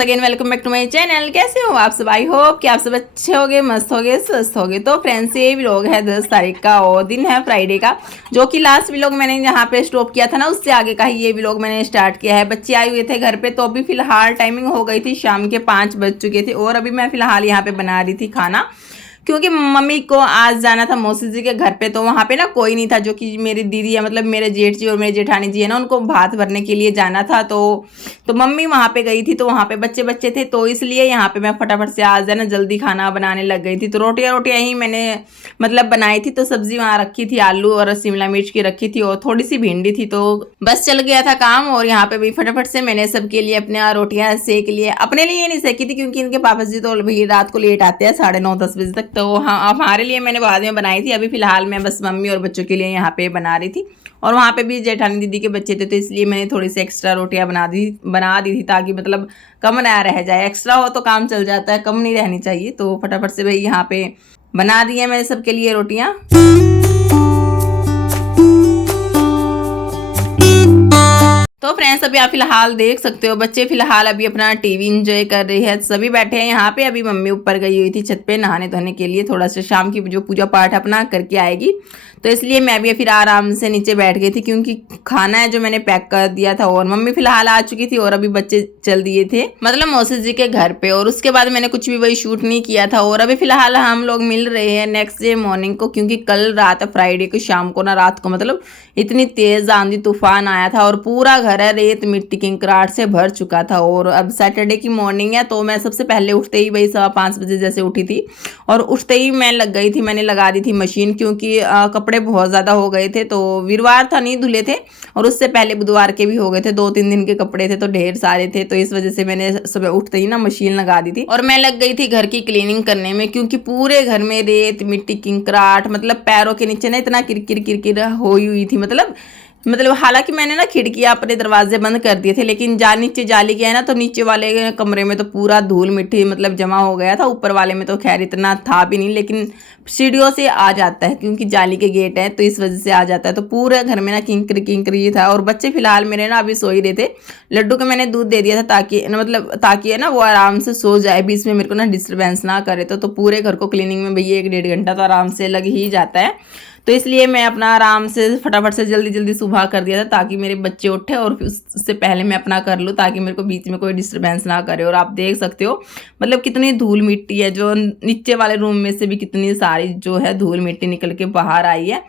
Once again welcome back to my channel. कैसे हो आप सब? आई होप कि आप सब अच्छे होगे, मस्त होगे, स्वस्थ होगे। तो फ्रेंड्स, ये व्लॉग है 10 तारीख का और दिन है फ्राइडे का, जो कि लास्ट व्लॉग मैंने यहाँ पे स्टॉप किया था ना, उससे आगे का ही ये व्लॉग मैंने स्टार्ट किया है। बच्चे आए हुए थे घर पे, तो अभी फिलहाल टाइमिंग हो गई थी, शाम के 5 बज चुके थे और अभी मैं फिलहाल यहाँ पे बना रही थी खाना, क्योंकि मम्मी को आज जाना था मौसी जी के घर पे। तो वहाँ पे ना कोई नहीं था, जो कि मेरी दीदी है, मतलब मेरे जेठ जी और मेरे जेठानी जी है ना, उनको भात भरने के लिए जाना था। तो मम्मी वहाँ पे गई थी, तो वहाँ पे बच्चे बच्चे थे, तो इसलिए यहाँ पे मैं फटाफट से आज है ना जल्दी खाना बनाने लग गई थी। तो रोटियाँ ही मैंने मतलब बनाई थी। तो सब्जी वहाँ रखी थी, आलू और शिमला मिर्च की रखी थी और थोड़ी सी भिंडी थी, तो बस चल गया था काम। और यहाँ पे भी फटाफट से मैंने सबके लिए अपने रोटियाँ सेक लिए। अपने लिए नहीं सेकी थी, क्योंकि इनके पापा जी तो भी रात को लेट आते हैं, 9:30-10 बजे तक। तो हाँ, हमारे लिए मैंने बाद में बनाई थी। अभी फिलहाल मैं बस मम्मी और बच्चों के लिए यहाँ पे बना रही थी। और वहाँ पे भी जेठानी दीदी के बच्चे थे, तो इसलिए मैंने थोड़ी सी एक्स्ट्रा रोटियाँ बना दी थी, ताकि मतलब कम ना रह जाए। एक्स्ट्रा हो तो काम चल जाता है, कम नहीं रहनी चाहिए। तो फटाफट से भाई यहाँ पे बना दी है मैंने सबके लिए रोटियाँ। तो फ्रेंड्स, अभी आप फिलहाल देख सकते हो, बच्चे फिलहाल अभी अपना टीवी एंजॉय कर रहे हैं, सभी बैठे हैं यहाँ पे। अभी मम्मी ऊपर गई हुई थी छत पे नहाने धोने के लिए, थोड़ा सा शाम की जो पूजा पाठ अपना करके आएगी, तो इसलिए मैं भी फिर आराम से नीचे बैठ गई थी, क्योंकि खाना है जो मैंने पैक कर दिया था। और मम्मी फिलहाल आ चुकी थी और अभी बच्चे चल दिए थे मतलब मौसी जी के घर पे। और उसके बाद मैंने कुछ भी वही शूट नहीं किया था। और अभी फिलहाल हम लोग मिल रहे हैं नेक्स्ट डे मॉर्निंग को, क्योंकि कल रात फ्राइडे को शाम को ना, रात को मतलब इतनी तेज आंधी तूफान आया था और पूरा घर है रेत मिट्टी किंकराट से भर चुका था। और अब सैटरडे की मॉर्निंग है, तो मैं सबसे पहले उठते ही वही 5:15 बजे जैसे उठी थी, और उठते ही मैं लग गई थी, मैंने लगा दी थी मशीन, क्योंकि कपड़े बहुत ज़्यादा हो गए थे। तो वीरवार था, नहीं धुले थे, और उससे पहले बुधवार के भी हो गए थे, 2-3 दिन के कपड़े थे, तो ढेर सारे थे। तो इस वजह से मैंने सुबह उठते ही ना मशीन लगा दी थी और मैं लग गई थी घर की क्लीनिंग करने में, क्योंकि पूरे घर में रेत मिट्टी किंकराट, मतलब पैरों के नीचे ना इतना किरकिर हुई थी। मतलब हालांकि मैंने ना खिड़कियां अपने दरवाजे बंद कर दिए थे, लेकिन नीचे जाली गया है ना, तो नीचे वाले कमरे में तो पूरा धूल मिट्टी मतलब जमा हो गया था। ऊपर वाले में तो खैर इतना था भी नहीं, लेकिन सीढ़ियों से आ जाता है, क्योंकि जाली के गेट है, तो इस वजह से आ जाता है। तो पूरे घर में ना किंकर ही था। और बच्चे फिलहाल मेरे ना अभी सो ही रहे थे। लड्डू को मैंने दूध दे दिया था, ताकि है ना वो आराम से सो जाए, बीच में मेरे को ना डिस्टर्बेंस ना करे। तो पूरे घर को क्लीनिंग में भैया 1-1.5 घंटा तो आराम से लग ही जाता है। तो इसलिए मैं अपना आराम से फटाफट से जल्दी सुबह कर दिया था, ताकि मेरे बच्चे उठे और उससे पहले मैं अपना कर लूँ, ताकि मेरे को बीच में कोई डिस्टर्बेंस ना करे। और आप देख सकते हो मतलब कितनी धूल मिट्टी है, जो नीचे वाले रूम में से भी कितनी सारी जो है धूल मिट्टी निकल के बाहर आई है।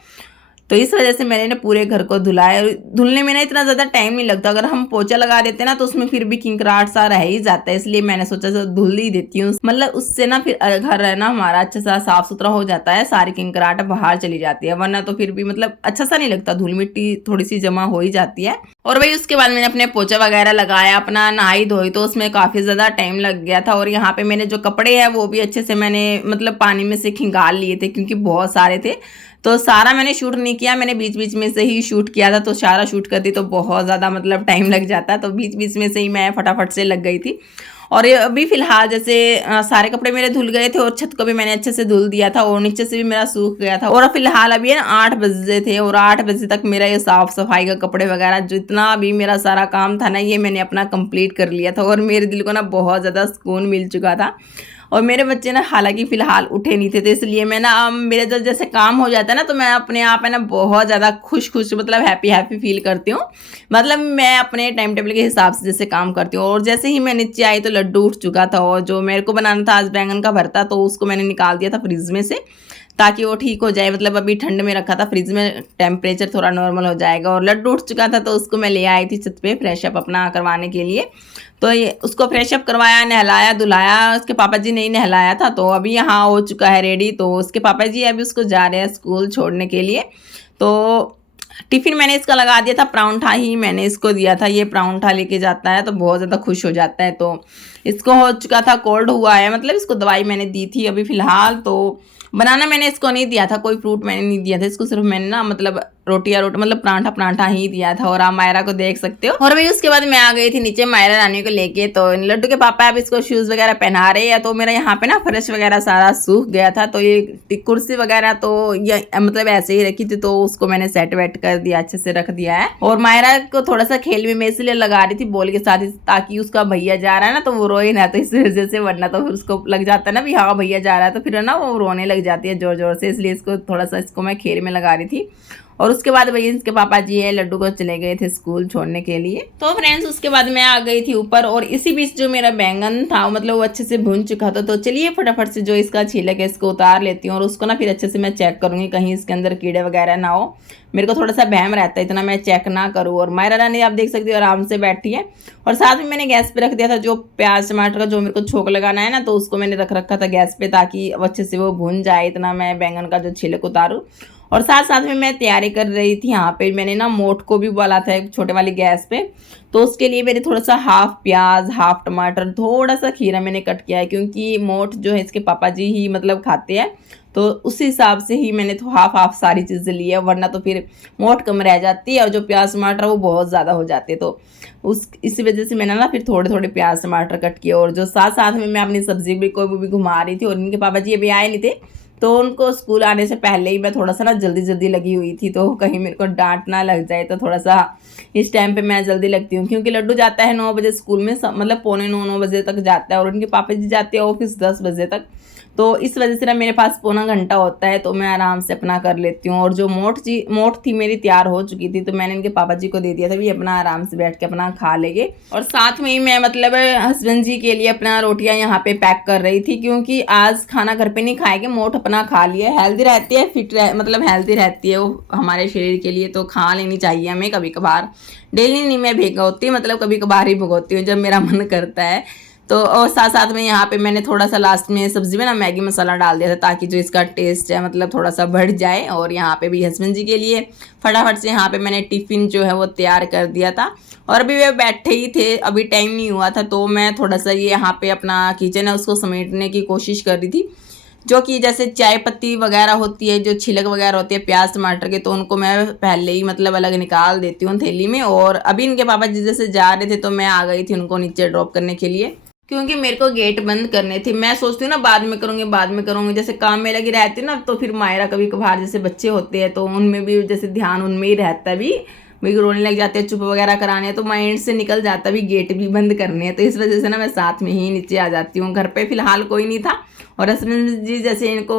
तो इस वजह से मैंने ना पूरे घर को धुलाया। धुलने में ना इतना ज़्यादा टाइम नहीं लगता, अगर हम पोछा लगा देते ना, तो उसमें फिर भी किंकराट सा रह ही जाता है। इसलिए मैंने सोचा धुल ही देती हूँ, मतलब उससे ना फिर घर है ना हमारा अच्छा सा साफ सुथरा हो जाता है, सारी किंकराट बाहर चली जाती है। वरना तो फिर भी मतलब अच्छा सा नहीं लगता, धूल मिट्टी थोड़ी सी जमा हो ही जाती है। और भाई उसके बाद मैंने अपने पोछा वगैरह लगाया, अपना नहाई धोई, तो उसमें काफ़ी ज़्यादा टाइम लग गया था। और यहाँ पे मैंने जो कपड़े हैं वो भी अच्छे से मैंने मतलब पानी में से खिंगाल लिए थे, क्योंकि बहुत सारे थे। तो सारा मैंने शूट नहीं किया, मैंने बीच बीच में से ही शूट किया था। तो सारा शूट करती तो बहुत ज़्यादा मतलब टाइम लग जाता, तो बीच बीच में से ही मैं फटाफट से लग गई थी। और ये अभी फिलहाल जैसे सारे कपड़े मेरे धुल गए थे, और छत को भी मैंने अच्छे से धुल दिया था, और नीचे से भी मेरा सूख गया था। और फिलहाल अभी 8 बजे थे, और 8 बजे तक मेरा ये साफ सफाई का कपड़े वगैरह जितना भी मेरा सारा काम था ना, ये मैंने अपना कंप्लीट कर लिया था। और मेरे दिल को ना बहुत ज़्यादा सुकून मिल चुका था। और मेरे बच्चे ना हालांकि फिलहाल उठे नहीं थे, तो इसलिए मैं ना मेरे जैसे काम हो जाता है ना, तो मैं अपने आप है ना बहुत ज़्यादा खुश मतलब हैप्पी फील करती हूँ। मतलब मैं अपने टाइम टेबल के हिसाब से जैसे काम करती हूँ। और जैसे ही मैं नीचे आई तो लड्डू उठ चुका था, और जो मेरे को बनाना था आज बैंगन का भरता, तो उसको मैंने निकाल दिया था फ्रिज में से, ताकि वो ठीक हो जाए। मतलब अभी ठंड में रखा था फ्रिज में, टेम्परेचर थोड़ा नॉर्मल हो जाएगा। और लड्डू उठ चुका था, तो उसको मैं ले आई थी छत पे फ्रेश अप अपना करवाने के लिए। तो ये उसको फ्रेश अप करवाया, नहलाया धुलाया। उसके पापा जी नहीं नहलाया था, तो अभी यहाँ हो चुका है रेडी। तो उसके पापा जी अभी उसको जा रहे हैं स्कूल छोड़ने के लिए। तो टिफिन मैंने इसका लगा दिया था, परांठा ही मैंने इसको दिया था। ये परांठा लेके जाता है तो बहुत ज़्यादा खुश हो जाता है। तो इसको हो चुका था, कोल्ड हुआ है, मतलब इसको दवाई मैंने दी थी अभी फिलहाल। तो बनाना मैंने इसको नहीं दिया था, कोई फ्रूट मैंने नहीं दिया था इसको, सिर्फ मैंने ना मतलब रोटियां मतलब परांठा ही दिया था। और आप मायरा को देख सकते हो। और भाई उसके बाद मैं आ गई थी नीचे मायरा रानी को लेके। तो लड्डू के पापा अब इसको शूज वगैरह पहना रहे हैं। तो मेरा यहाँ पे ना फर्श वगैरह सारा सूख गया था, तो ये कुर्सी वगैरह तो ये मतलब ऐसे ही रखी थी, तो उसको मैंने सेट वेट कर दिया, अच्छे से रख दिया है। और मायरा को थोड़ा सा खेल में मैं इसलिए लगा रही थी बॉल के साथ, ताकि उसका भैया जा रहा है ना तो वो रोए ना, तो इस वजह से, वरना तो फिर उसको लग जाता है ना भी हाँ भैया जा रहा है, तो फिर ना वो रोने लग जाती है जोर जोर से, इसलिए इसको थोड़ा सा इसको मैं खेल में लगा रही थी। और उसके बाद भैया इसके पापा जी है लड्डू को चले गए थे स्कूल छोड़ने के लिए। तो फ्रेंड्स उसके बाद मैं आ गई थी ऊपर, और इसी बीच जो मेरा बैंगन था मतलब वो अच्छे से भुन चुका था। तो चलिए फटाफट से जो इसका छिलक है इसको उतार लेती हूँ, और उसको ना फिर अच्छे से मैं चेक करूंगी कहीं इसके अंदर कीड़े वगैरह ना हो। मेरे को थोड़ा सा बहम रहता है, इतना मैं चेक ना करूँ। और मायरा रानी आप देख सकते हो आराम से बैठी है। और साथ में मैंने गैस पे रख दिया था जो प्याज टमाटर का जो मेरे को छोंक लगाना है ना, तो उसको मैंने रख रखा था गैस पे, ताकि अच्छे से वो भुन जाए, इतना मैं बैंगन का जो छिलक उतारूँ। और साथ साथ में मैं तैयारी कर रही थी। यहाँ पे मैंने ना मोठ को भी उबाला था एक छोटे वाली गैस पे, तो उसके लिए मैंने थोड़ा सा हाफ प्याज हाफ टमाटर थोड़ा सा खीरा मैंने कट किया है, क्योंकि मोठ जो है इसके पापा जी ही मतलब खाते हैं, तो उस हिसाब से ही मैंने तो हाफ हाफ सारी चीज़ें ली है, वरना तो फिर मोठ कम रह जाती है और जो प्याज टमाटर वो बहुत ज़्यादा हो जाते हैं। तो इसी वजह से मैंने ना फिर थोड़े थोड़े प्याज टमाटर कट किए। और जो साथ साथ में मैं अपनी सब्जी भी कोई भी घुमा रही थी, और इनके पापा जी अभी आए नहीं थे, तो उनको स्कूल आने से पहले ही मैं थोड़ा सा ना जल्दी जल्दी लगी हुई थी, तो कहीं मेरे को डांट ना लग जाए, तो थोड़ा सा इस टाइम पे मैं जल्दी लगती हूँ। क्योंकि लड्डू जाता है 9 बजे स्कूल में, मतलब 8:45-9 बजे तक जाता है, और उनके पापा जी जाते हैं ऑफिस 10 बजे तक। तो इस वजह से ना मेरे पास पौना घंटा होता है, तो मैं आराम से अपना कर लेती हूँ। और जो मोठ थी मेरी तैयार हो चुकी थी, तो मैंने इनके पापा जी को दे दिया था भी अपना आराम से बैठ के अपना खा लेंगे। और साथ में ही मैं मतलब हस्बैंड जी के लिए अपना रोटियां यहाँ पे पैक कर रही थी, क्योंकि आज खाना घर पे नहीं खाएंगे, मोठ अपना खा लिए। हेल्दी रहती है, मतलब हेल्दी रहती है वो हमारे शरीर के लिए, तो खा लेनी चाहिए हमें कभी कभार। डेली नहीं मैं भिगोती, मतलब कभी कभार ही भिगोती हूँ जब मेरा मन करता है। तो और साथ साथ में यहाँ पे मैंने थोड़ा सा लास्ट में सब्जी में ना मैगी मसाला डाल दिया था, ताकि जो इसका टेस्ट है मतलब थोड़ा सा बढ़ जाए। और यहाँ पे भी हस्बैंड जी के लिए फटाफट से यहाँ पे मैंने टिफ़िन जो है वो तैयार कर दिया था। और अभी वे बैठे ही थे, अभी टाइम नहीं हुआ था, तो मैं थोड़ा सा ये यहाँ पे अपना किचन है उसको समेटने की कोशिश कर रही थी। जो कि जैसे चाय पत्ती वगैरह होती है, जो छिलक वगैरह होती है प्याज टमाटर के, तो उनको मैं पहले ही मतलब अलग निकाल देती हूँ थैली में। और अभी इनके पापा जी जैसे जा रहे थे, तो मैं आ गई थी उनको नीचे ड्रॉप करने के लिए, क्योंकि मेरे को गेट बंद करने थे। मैं सोचती हूँ ना बाद में करूँगी, जैसे काम में लगी रहती हूँ ना, तो फिर मायरा कभी कभार जैसे बच्चे होते हैं तो उनमें भी जैसे ध्यान उनमें ही रहता है, भी रोने लग जाते हैं, चुप वगैरह कराने हैं, तो माइंड से निकल जाता है भी गेट भी बंद करने हैं। तो इस वजह से ना मैं साथ में ही नीचे आ जाती हूँ। घर पे फिलहाल कोई नहीं था, और हस्बैंड जी जैसे इनको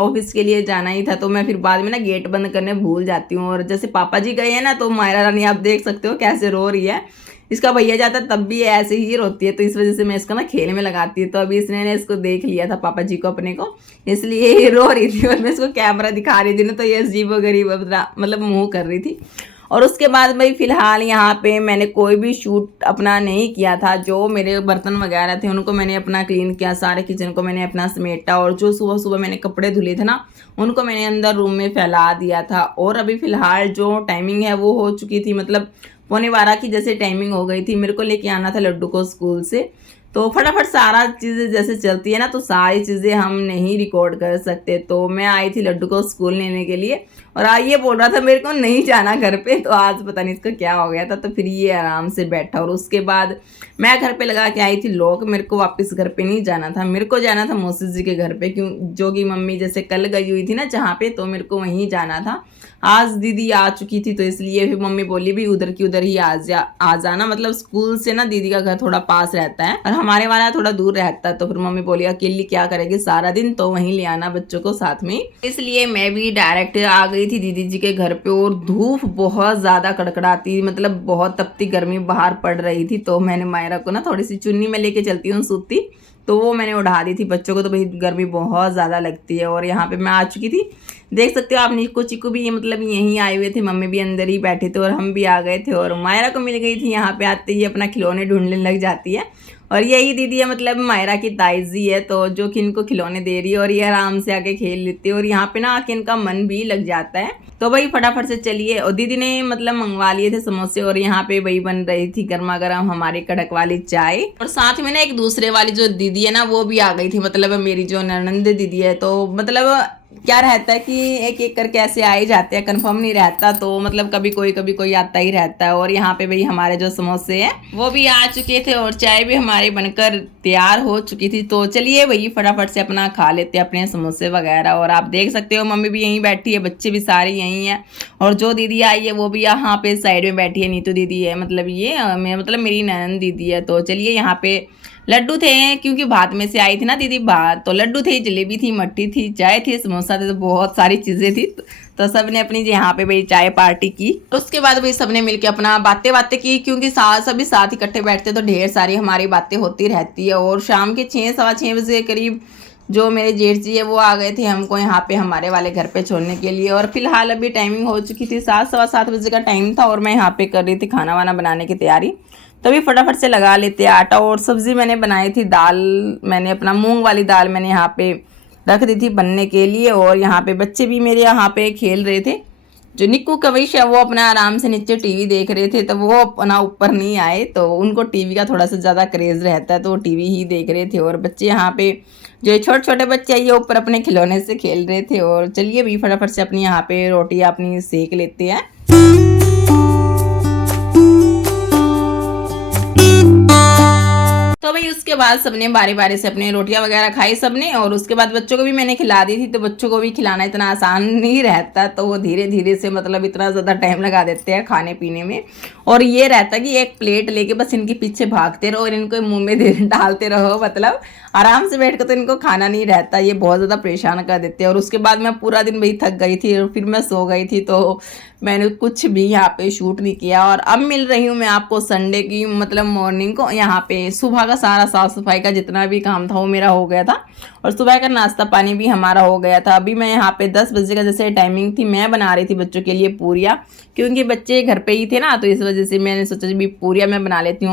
ऑफिस के लिए जाना ही था, तो मैं फिर बाद में ना गेट बंद करने भूल जाती हूँ। और जैसे पापा जी गए हैं ना, तो मायरा रानी आप देख सकते हो कैसे रो रही है। इसका भैया जाता तब भी ऐसे ही रोती है, तो इस वजह से मैं इसको ना खेल में लगाती हूँ। तो अभी इसने इसको देख लिया था पापा जी को अपने को, इसलिए ये रो रही थी, और मैं इसको कैमरा दिखा रही थी ना, तो ये अजीब गरीब मतलब मुँह कर रही थी। और उसके बाद भाई फिलहाल यहाँ पे मैंने कोई भी शूट अपना नहीं किया था। जो मेरे बर्तन वगैरह थे उनको मैंने अपना क्लीन किया, सारे किचन को मैंने अपना समेटा, और जो सुबह सुबह मैंने कपड़े धुले थे ना उनको मैंने अंदर रूम में फैला दिया था। और अभी फिलहाल जो टाइमिंग है वो हो चुकी थी, मतलब 11:15 की जैसे टाइमिंग हो गई थी। मेरे को लेके आना था लड्डू को स्कूल से, तो फटाफट सारा चीज़ें जैसे चलती है ना, तो सारी चीज़ें हम नहीं रिकॉर्ड कर सकते। तो मैं आई थी लड्डू को स्कूल लेने के लिए, और ये बोल रहा था मेरे को नहीं जाना घर पे, तो आज पता नहीं इसको क्या हो गया था, तो फिर ये आराम से बैठा। और उसके बाद मैं घर पे लगा के आई थी लॉक। मेरे को वापस घर पे नहीं जाना था, मेरे को जाना था मौसी जी के घर पे, क्यों जो कि मम्मी जैसे कल गई हुई थी ना जहाँ पे, तो मेरे को वहीं जाना था। आज दीदी आ चुकी थी, तो इसलिए फिर मम्मी बोली भी उधर की उधर ही आ जाना, मतलब स्कूल से ना दीदी का घर थोड़ा पास रहता है और हमारे वाला थोड़ा दूर रहता है। तो फिर मम्मी बोली अकेली क्या करेगी सारा दिन, तो वहीं ले आना बच्चों को साथ में। इसलिए मैं भी डायरेक्ट आ गई थी दीदी जी के घर पे। और धूप बहुत ज़्यादा कड़कड़ाती, मतलब बहुत तपती गर्मी बाहर पड़ रही थी। तो मैंने मायरा को ना थोड़ी सी चुन्नी में लेके चलती हूँ सूती, तो वो मैंने उड़ा दी थी। बच्चों को तो भाई गर्मी बहुत ज़्यादा लगती है। और यहाँ पे मैं आ चुकी थी, देख सकते हो आप। निक्कू चिक्कू भी मतलब यहीं आए हुए थे, मम्मी भी अंदर ही बैठे थे, और हम भी आ गए थे। और मायरा को मिल गई थी, यहाँ पे आते ही अपना खिलौने ढूंढने लग जाती है। और यही दीदी है, मतलब मायरा की ताइजी है, तो जो कि इनको खिलौने दे रही है, और ये आराम से आके खेल लेती है। और यहाँ पे ना आके इनका मन भी लग जाता है। तो भाई फटाफट से चलिए। और दीदी ने मतलब मंगवा लिए थे समोसे, और यहाँ पे वही बन रही थी गर्मा गर्म हमारी कड़क वाली चाय। और साथ में ना एक दूसरे वाली जो दीदी है ना वो भी आ गई थी, मतलब मेरी जो ननंद दीदी है। तो मतलब क्या रहता है कि एक एक करके ऐसे आ ही जाते हैं, कंफर्म नहीं रहता, तो मतलब कभी कोई आता ही रहता है। और यहाँ पे भाई हमारे जो समोसे हैं वो भी आ चुके थे और चाय भी हमारी बनकर तैयार हो चुकी थी। तो चलिए भाई फटाफट से अपना खा लेते हैं अपने समोसे वगैरह। और आप देख सकते हो मम्मी भी यहीं बैठी है, बच्चे भी सारे यहीं हैं, और जो दीदी आई है वो भी यहाँ पे साइड में बैठी है। नीतू दीदी है, मतलब ये मतलब मेरी ननद दीदी है। तो चलिए यहाँ पे लड्डू थे, क्योंकि भात में से आई थी ना दीदी भात, तो लड्डू थे, जलेबी थी, मट्ठी थी, चाय थी, समोसा थे, तो बहुत सारी चीज़ें थी। तो सबने अपनी यहाँ पे भाई चाय पार्टी की। उसके बाद भाई सबने मिलके अपना बातें की, क्योंकि सभी साथ इकट्ठे बैठते तो ढेर सारी हमारी बातें होती रहती है। और शाम के 6 सवा 6 बजे के करीब जो मेरे जेठ जी है वो आ गए थे हमको यहाँ पे हमारे वाले घर पे छोड़ने के लिए। और फिलहाल अभी टाइमिंग हो चुकी थी 7 सवा 7 बजे का टाइम था, और मैं यहाँ पे कर रही थी खाना वाना बनाने की तैयारी। तभी फटाफट से लगा लेते आटा। और सब्जी मैंने बनाई थी, दाल मैंने अपना मूंग वाली दाल मैंने यहाँ पे रख दी थी बनने के लिए। और यहाँ पे बच्चे भी मेरे यहाँ पे खेल रहे थे। जो निक्कू कविश है वो अपना आराम से नीचे टीवी देख रहे थे, तो वो अपना ऊपर नहीं आए, तो उनको टीवी का थोड़ा सा ज़्यादा क्रेज़ रहता है, तो वो टीवी ही देख रहे थे। और बच्चे यहाँ पे जो छोटे छोटे बच्चे ये ऊपर अपने खिलौने से खेल रहे थे। और चलिए भी फटाफट से अपनी यहाँ पे रोटी अपनी सेक लेते हैं। तो भाई उसके बाद सबने बारी बारी से अपने रोटियां वगैरह खाई सबने, और उसके बाद बच्चों को भी मैंने खिला दी थी। तो बच्चों को भी खिलाना इतना आसान नहीं रहता, तो वो धीरे धीरे से मतलब इतना ज़्यादा टाइम लगा देते हैं खाने पीने में। और ये रहता है कि एक प्लेट लेके बस इनके पीछे भागते रहो और इनको मुंह में डालते रहो, मतलब आराम से बैठ कर तो इनको खाना नहीं रहता, ये बहुत ज़्यादा परेशान कर देते हैं। और उसके बाद मैं पूरा दिन भाई थक गई थी और फिर मैं सो गई थी, तो मैंने कुछ भी यहाँ पे शूट नहीं किया। और अब मिल रही हूँ मैं आपको संडे की मतलब मॉर्निंग को। यहाँ पे सुबह का सारा साफ़ सफाई का जितना भी काम था वो मेरा हो गया था, और सुबह का नाश्ता पानी भी हमारा हो गया था। अभी मैं यहाँ पे 10 बजे का जैसे टाइमिंग थी, मैं बना रही थी बच्चों के लिए पूरियाँ, क्योंकि बच्चे घर पे ही थे ना, तो इस वजह से मैंने सोचा भी पूरियाँ मैं बना लेती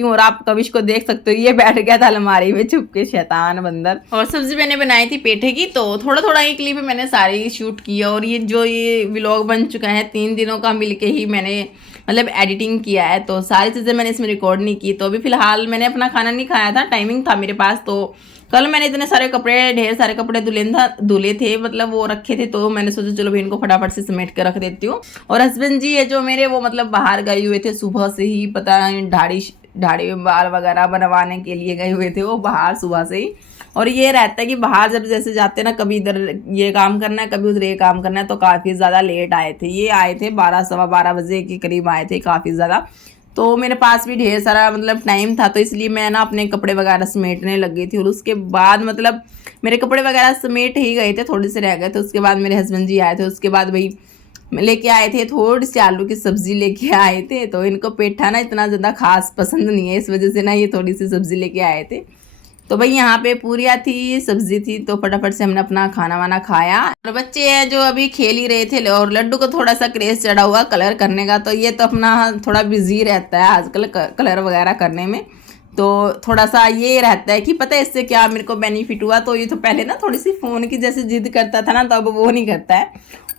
हूँ। और आप कविश को देख सकते हो, ये बैठ गया था अलमारी में छुप के, शैतान बंदर। और सब्जी मैंने बनाई थी पेठे की, तो थोड़ा थोड़ा ही क्लिप मैंने सारी शूट किया। और ये व्लॉग बन चुका है 3 दिनों का मिलके ही मैंने मतलब एडिटिंग किया है, तो सारी चीज़ें मैंने इसमें रिकॉर्ड नहीं की। तो अभी फिलहाल मैंने अपना खाना नहीं खाया था, टाइमिंग था मेरे पास। तो कल मैंने इतने सारे कपड़े, ढेर सारे कपड़े धुले थे, मतलब वो रखे थे, तो मैंने सोचा चलो भी इनको फटाफट से समेट कर रख देती हूँ। और हस्बैंड जी है जो मेरे, वो मतलब बाहर गए हुए थे सुबह से ही, पता नहीं दाढ़ी बाल वगैरह बनवाने के लिए गए हुए थे वो बाहर सुबह से ही। और ये रहता है कि बाहर जब जैसे जाते हैं ना, कभी इधर ये काम करना है, कभी उधर ये काम करना है, तो काफ़ी ज़्यादा लेट आए थे। ये आए थे 12 सवा 12 बजे के करीब आए थे, काफ़ी ज़्यादा। तो मेरे पास भी ढेर सारा मतलब टाइम था, तो इसलिए मैं ना अपने कपड़े वगैरह समेटने लग गई थी। और उसके बाद मतलब मेरे कपड़े वगैरह समेट ही गए थे, थोड़े से रह गए थे। उसके बाद मेरे हस्बैंड जी आए थे, उसके बाद भाई लेके आए थे थोड़ी सी आलू की सब्ज़ी लेके आए थे। तो इनको पेठा ना इतना ज़्यादा खास पसंद नहीं है, इस वजह से ना ये थोड़ी सी सब्ज़ी लेके आए थे। तो भाई यहाँ पे पूरियाँ थी, सब्जी थी, तो फटाफट से हमने अपना खाना वाना खाया। और बच्चे हैं जो अभी खेल ही रहे थे, और लड्डू को थोड़ा सा क्रेज चढ़ा हुआ कलर करने का, तो ये तो अपना थोड़ा बिजी रहता है आजकल कलर वगैरह करने में। तो थोड़ा सा ये रहता है कि पता है इससे क्या मेरे को बेनिफिट हुआ। तो ये तो पहले ना थोड़ी सी फ़ोन की जैसे जिद करता था ना, तो अब वो नहीं करता है,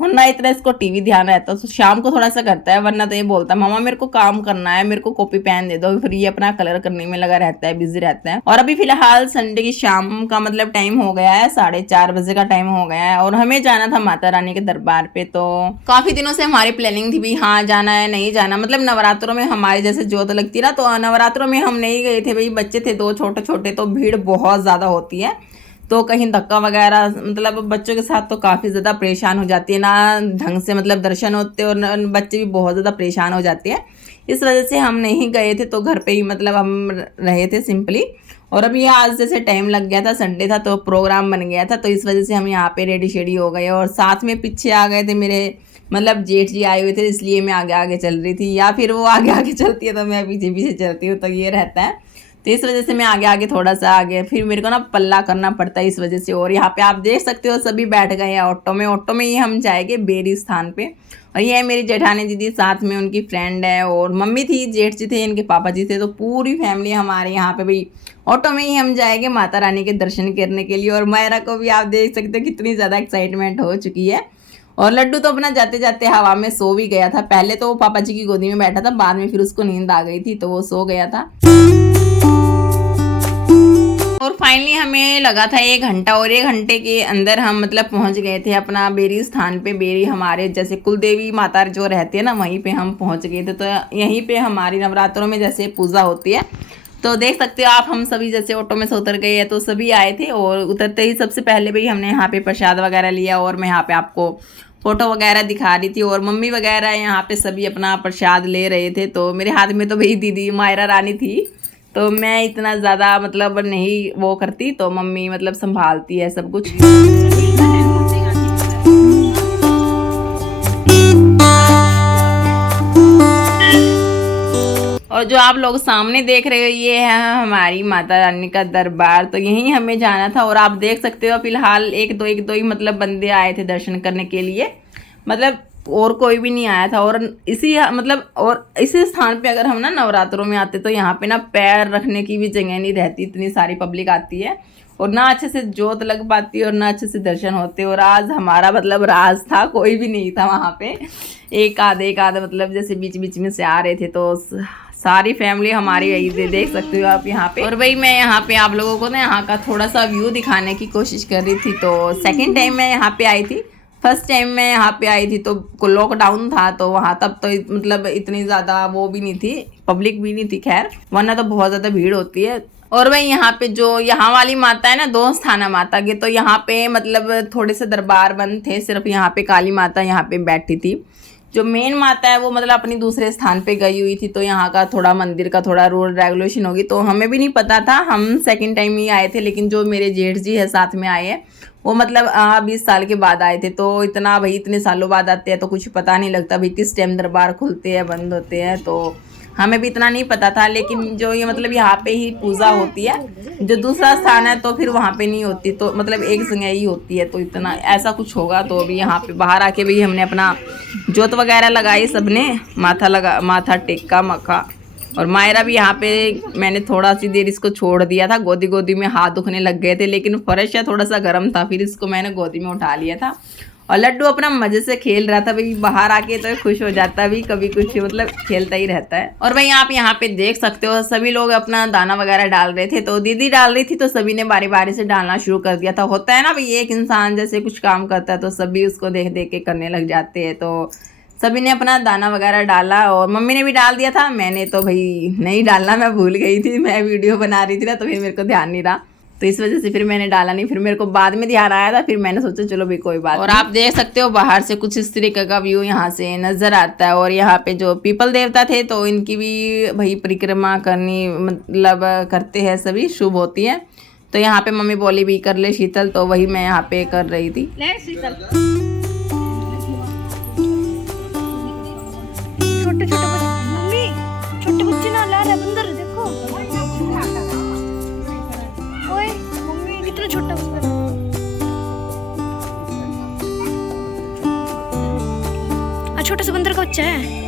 वरना इतना इसको टीवी ध्यान रहता है। तो शाम को थोड़ा सा करता है, वरना तो ये बोलता है मामा मेरे को काम करना है, मेरे को कॉपी पेन दे दो। फिर ये अपना कलर करने में लगा रहता है, बिजी रहता है। और अभी फिलहाल संडे की शाम का मतलब टाइम हो गया है, 4:30 बजे का टाइम हो गया है, और हमें जाना था माता रानी के दरबार पे। तो काफी दिनों से हमारी प्लानिंग थी भी हाँ जाना है नहीं जाना, मतलब नवरात्रों में हमारे जैसे जोत लगती है ना, तो नवरात्रों में हम नहीं गए थे भाई, बच्चे थे 2 छोटे छोटे, तो भीड़ बहुत ज्यादा होती है, तो कहीं धक्का वगैरह मतलब बच्चों के साथ तो काफ़ी ज़्यादा परेशान हो जाती है ना, ढंग से मतलब दर्शन होते, और बच्चे भी बहुत ज़्यादा परेशान हो जाते हैं। इस वजह से हम नहीं गए थे, तो घर पे ही मतलब हम रहे थे सिंपली। और अभी आज जैसे टाइम लग गया था, संडे था, तो प्रोग्राम बन गया था, तो इस वजह से हम यहाँ पे रेडी शेडी हो गए। और साथ में पीछे आ गए थे मेरे मतलब जेठ जी आए हुए थे, इसलिए मैं आगे आगे चल रही थी, या फिर वो आगे आगे चलती है तो मैं पीछे पीछे चलती हूँ, तो ये रहता है। तो इस वजह से मैं आगे आगे थोड़ा सा आगे, फिर मेरे को ना पल्ला करना पड़ता है इस वजह से। और यहाँ पे आप देख सकते हो सभी बैठ गए हैं ऑटो में ही हम जाएंगे बेरी स्थान पे। और ये है मेरी जेठानी दीदी, साथ में उनकी फ्रेंड है, और मम्मी थी, जेठ जी थे, इनके पापा जी थे, तो पूरी फैमिली हमारे यहाँ पे भाई ऑटो में ही हम जाएंगे माता रानी के दर्शन करने के लिए। और मायरा को भी आप देख सकते हो कितनी ज़्यादा एक्साइटमेंट हो चुकी है। और लड्डू तो अपना जाते जाते हवा में सो भी गया था, पहले तो वो पापा जी की गोदी में बैठा था, बाद में फिर उसको नींद आ गई थी, तो वो सो गया था। और फाइनली हमें लगा था 1 घंटा, और 1 घंटे के अंदर हम मतलब पहुंच गए थे अपना बेरी स्थान पे। बेरी हमारे जैसे कुलदेवी माता जो रहती है ना, वहीं पे हम पहुंच गए थे। तो यहीं पे हमारी नवरात्रों में जैसे पूजा होती है, तो देख सकते हो आप, हम सभी जैसे ऑटो में से उतर गए हैं, तो सभी आए थे। और उतरते ही सबसे पहले भाई हमने यहाँ पे प्रसाद वगैरह लिया, और मैं यहाँ पे आपको फोटो वगैरह दिखा रही थी, और मम्मी वगैरह यहाँ पे सभी अपना प्रसाद ले रहे थे। तो मेरे हाथ में तो भाई दीदी मायरा रानी थी, तो मैं इतना ज़्यादा मतलब नहीं वो करती, तो मम्मी मतलब संभालती है सब कुछ। और जो आप लोग सामने देख रहे हो, ये है हमारी माता रानी का दरबार। तो यहीं हमें जाना था, और आप देख सकते हो फिलहाल एक दो ही मतलब बंदे आए थे दर्शन करने के लिए, मतलब और कोई भी नहीं आया था। और इसी स्थान पे अगर हम ना नवरात्रों में आते, तो यहाँ पे ना पैर रखने की भी जगह नहीं रहती, इतनी सारी पब्लिक आती है, और ना अच्छे से जोत लग पाती है, और ना अच्छे से दर्शन होते। और आज हमारा मतलब राज था, कोई भी नहीं था वहाँ पे, एक आधे मतलब जैसे बीच बीच में से आ रहे थे। तो सारी फैमिली हमारी यही थी, देख सकते हो आप यहाँ पे। और भाई मैं यहाँ पे आप लोगों को ना यहाँ का थोड़ा सा व्यू दिखाने की कोशिश कर रही थी। तो सेकंड टाइम मैं यहाँ पे आई थी, फर्स्ट टाइम मैं यहाँ पे आई थी तो लॉकडाउन था, तो वहाँ तब तो मतलब इतनी ज़्यादा वो भी नहीं थी, पब्लिक भी नहीं थी, खैर वरना तो बहुत ज़्यादा भीड़ होती है। और भाई यहाँ पे जो यहाँ वाली माता है ना, 2 स्थाना माता के, तो यहाँ पे मतलब थोड़े से दरबार बंद थे, सिर्फ यहाँ पे काली माता यहाँ पे बैठी थी। जो मेन माता है वो मतलब अपनी दूसरे स्थान पे गई हुई थी। तो यहाँ का थोड़ा मंदिर का थोड़ा रूल रेगुलेशन होगी, तो हमें भी नहीं पता था, हम सेकंड टाइम ही आए थे। लेकिन जो मेरे जेठ जी है साथ में आए हैं, वो मतलब 20 साल के बाद आए थे। तो इतना भाई इतने सालों बाद आते हैं, तो कुछ पता नहीं लगता भाई किस टाइम दरबार खुलते हैं बंद होते हैं, तो हमें भी इतना नहीं पता था। लेकिन जो ये मतलब यहाँ पे ही पूजा होती है, जो दूसरा स्थान है तो फिर वहाँ पे नहीं होती, तो मतलब एक जगह ही होती है, तो इतना ऐसा कुछ होगा। तो अभी यहाँ पे बाहर आके भी हमने अपना जोत वगैरह लगाई, सबने माथा टेका मखा। और मायरा भी यहाँ पे, मैंने थोड़ा सी देर इसको छोड़ दिया था, गोदी गोदी में हाथ दुखने लग गए थे, लेकिन फर्श है थोड़ा सा गर्म था, फिर इसको मैंने गोदी में उठा लिया था। और लड्डू अपना मजे से खेल रहा था भाई, बाहर आके तो खुश हो जाता भी, कभी कुछ मतलब खेलता ही रहता है। और भाई आप यहाँ पे देख सकते हो सभी लोग अपना दाना वगैरह डाल रहे थे, तो दीदी डाल रही थी, तो सभी ने बारी बारी से डालना शुरू कर दिया था। होता है ना भाई, एक इंसान जैसे कुछ काम करता है तो सभी उसको देख देख के करने लग जाते हैं। तो सभी ने अपना दाना वगैरह डाला, और मम्मी ने भी डाल दिया था, मैंने तो भाई नहीं डालना, मैं भूल गई थी, मैं वीडियो बना रही थी ना, तो फिर मेरे को ध्यान नहीं रहा, तो इस वजह से फिर मैंने डाला नहीं। फिर मेरे को बाद में ध्यान आया था, फिर मैंने सोचा चलो भी कोई बात। और आप देख सकते हो बाहर से कुछ इस तरीके का व्यू यहाँ से नजर आता है। और यहाँ पे जो पीपल देवता थे, तो इनकी भी भाई परिक्रमा करनी मतलब करते हैं सभी, शुभ होती है। तो यहाँ पे मम्मी बोली भी कर ले शीतल, तो वही मैं यहाँ पे कर रही थी। छोटे छोटे मम्मी, छोटे बच्चे ना ला रहे बंदर, देखो ओए मम्मी कितना छोटा बंदर है, छोटे से बंदर का बच्चा है।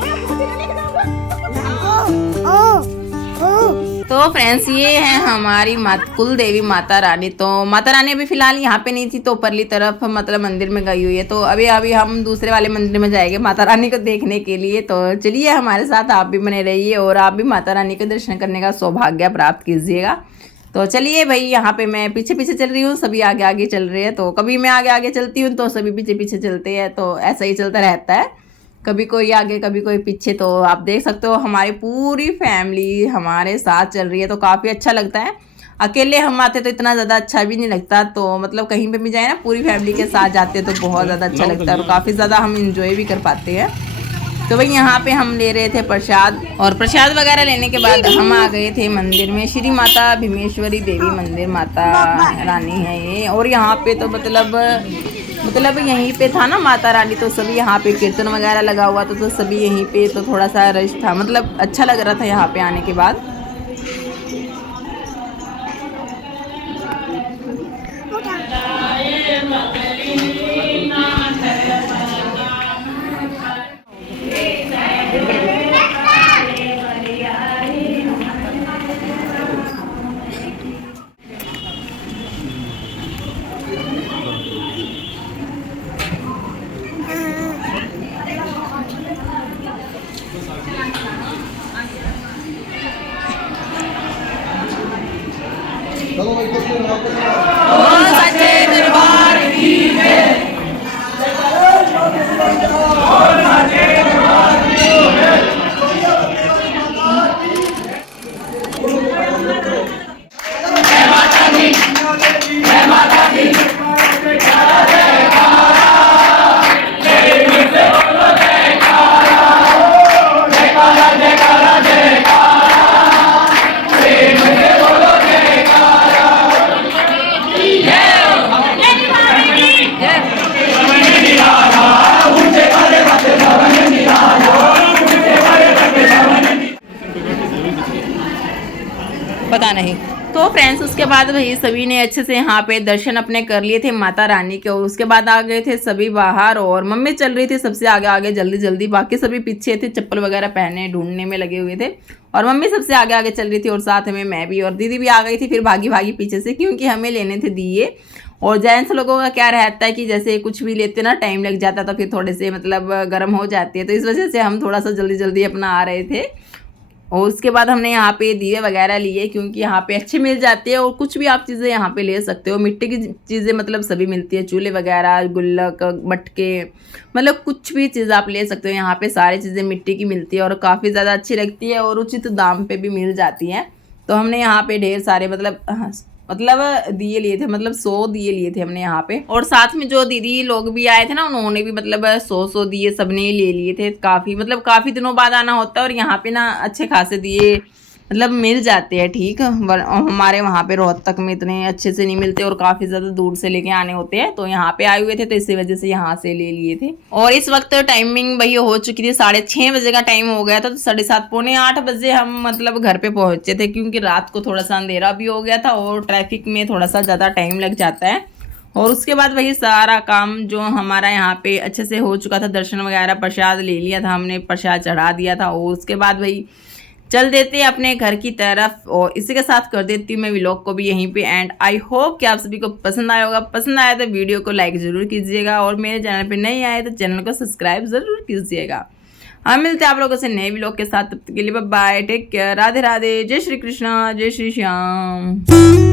तो फ्रेंड्स ये है हमारी कुल देवी माता रानी। तो माता रानी अभी फिलहाल यहाँ पे नहीं थी, तो ऊपरली तरफ मतलब मंदिर में गई हुई है। तो अभी हम दूसरे वाले मंदिर में जाएंगे माता रानी को देखने के लिए। तो चलिए हमारे साथ आप भी बने रहिए, और आप भी माता रानी के दर्शन करने का सौभाग्य प्राप्त कीजिएगा। तो चलिए भाई, यहाँ पे मैं पीछे पीछे चल रही हूँ, सभी आगे आगे चल रहे हैं। तो कभी मैं आगे आगे चलती हूँ तो सभी पीछे पीछे चलते हैं, तो ऐसा ही चलता रहता है, कभी कोई आगे कभी कोई पीछे। तो आप देख सकते हो हमारी पूरी फैमिली हमारे साथ चल रही है, तो काफ़ी अच्छा लगता है। अकेले हम आते तो इतना ज़्यादा अच्छा भी नहीं लगता, तो मतलब कहीं पे भी जाए ना पूरी फैमिली के साथ जाते हैं तो बहुत ज़्यादा अच्छा लगता है, और काफ़ी ज़्यादा हम इंजॉय भी कर पाते हैं। तो भाई यहाँ पे हम ले रहे थे प्रसाद, और प्रसाद वगैरह लेने के बाद हम आ गए थे मंदिर में। श्री माता भीमेश्वरी देवी मंदिर, माता रानी है ये। और यहाँ पे तो मतलब यहीं पे था ना माता रानी, तो सभी यहाँ पे कीर्तन वगैरह लगा हुआ था, तो सभी यहीं पे, तो थोड़ा सा रश था, मतलब अच्छा लग रहा था यहाँ पे आने के बाद। सच्चे दरबार की पता नहीं। तो फ्रेंड्स उसके बाद भाई सभी ने अच्छे से यहाँ पे दर्शन अपने कर लिए थे माता रानी के, और उसके बाद आ गए थे सभी बाहर, और मम्मी चल रही थी सबसे आगे आगे जल्दी जल्दी, बाकी सभी पीछे थे चप्पल वगैरह पहने ढूंढने में लगे हुए थे, और मम्मी सबसे आगे आगे चल रही थी, और साथ में मैं भी, और दीदी भी आ गई थी फिर भागी भागी पीछे से, क्योंकि हमें लेने थे दिए। और जेंट्स लोगों का क्या रहता है कि जैसे कुछ भी लेते ना टाइम लग जाता तो फिर थोड़े से मतलब गर्म हो जाती है, तो इस वजह से हम थोड़ा सा जल्दी जल्दी अपना आ रहे थे। और उसके बाद हमने यहाँ पे दिए वगैरह लिए, क्योंकि यहाँ पे अच्छे मिल जाते हैं, और कुछ भी आप चीज़ें यहाँ पे ले सकते हो, मिट्टी की चीज़ें मतलब सभी मिलती है, चूल्हे वगैरह, गुल्लक, मटके, मतलब कुछ भी चीज़ आप ले सकते हो। यहाँ पे सारी चीज़ें मिट्टी की मिलती है और काफ़ी ज़्यादा अच्छी लगती है, और उचित दाम पे भी मिल जाती हैं। तो हमने यहाँ पे ढेर सारे मतलब दिए लिए थे, मतलब 100 दिए लिए थे हमने यहाँ पे, और साथ में जो दीदी लोग भी आए थे ना उन्होंने भी मतलब 100 दिए सबने ले लिए थे। काफ़ी दिनों बाद आना होता है, और यहाँ पे ना अच्छे खासे दिए मतलब मिल जाते हैं, ठीक। हमारे वहाँ पे रोहतक में इतने अच्छे से नहीं मिलते, और काफ़ी ज़्यादा दूर से लेके आने होते हैं, तो यहाँ पे आए हुए थे तो इसी वजह से यहाँ से ले लिए थे। और इस वक्त टाइमिंग भाई हो चुकी थी 6:30 बजे का टाइम हो गया था, तो 7:30 पौने 8 बजे हम मतलब घर पे पहुँचे थे, क्योंकि रात को थोड़ा सा अंधेरा भी हो गया था, और ट्रैफिक में थोड़ा सा ज़्यादा टाइम लग जाता है। और उसके बाद वही सारा काम जो हमारा यहाँ पे अच्छे से हो चुका था, दर्शन वगैरह, प्रसाद ले लिया था हमने, प्रसाद चढ़ा दिया था, और उसके बाद वही चल देते हैं अपने घर की तरफ। और इसी के साथ कर देती हूँ मैं व्लॉग को भी यहीं पे एंड। आई होप कि आप सभी को पसंद आया होगा, पसंद आया तो वीडियो को लाइक ज़रूर कीजिएगा, और मेरे चैनल पे नहीं आए तो चैनल को सब्सक्राइब ज़रूर कीजिएगा। हम मिलते हैं आप लोगों से नए व्लॉग के साथ, तब तक के लिए bye, take care, Radhe Radhe, जय श्री कृष्णा, जय श्री श्याम।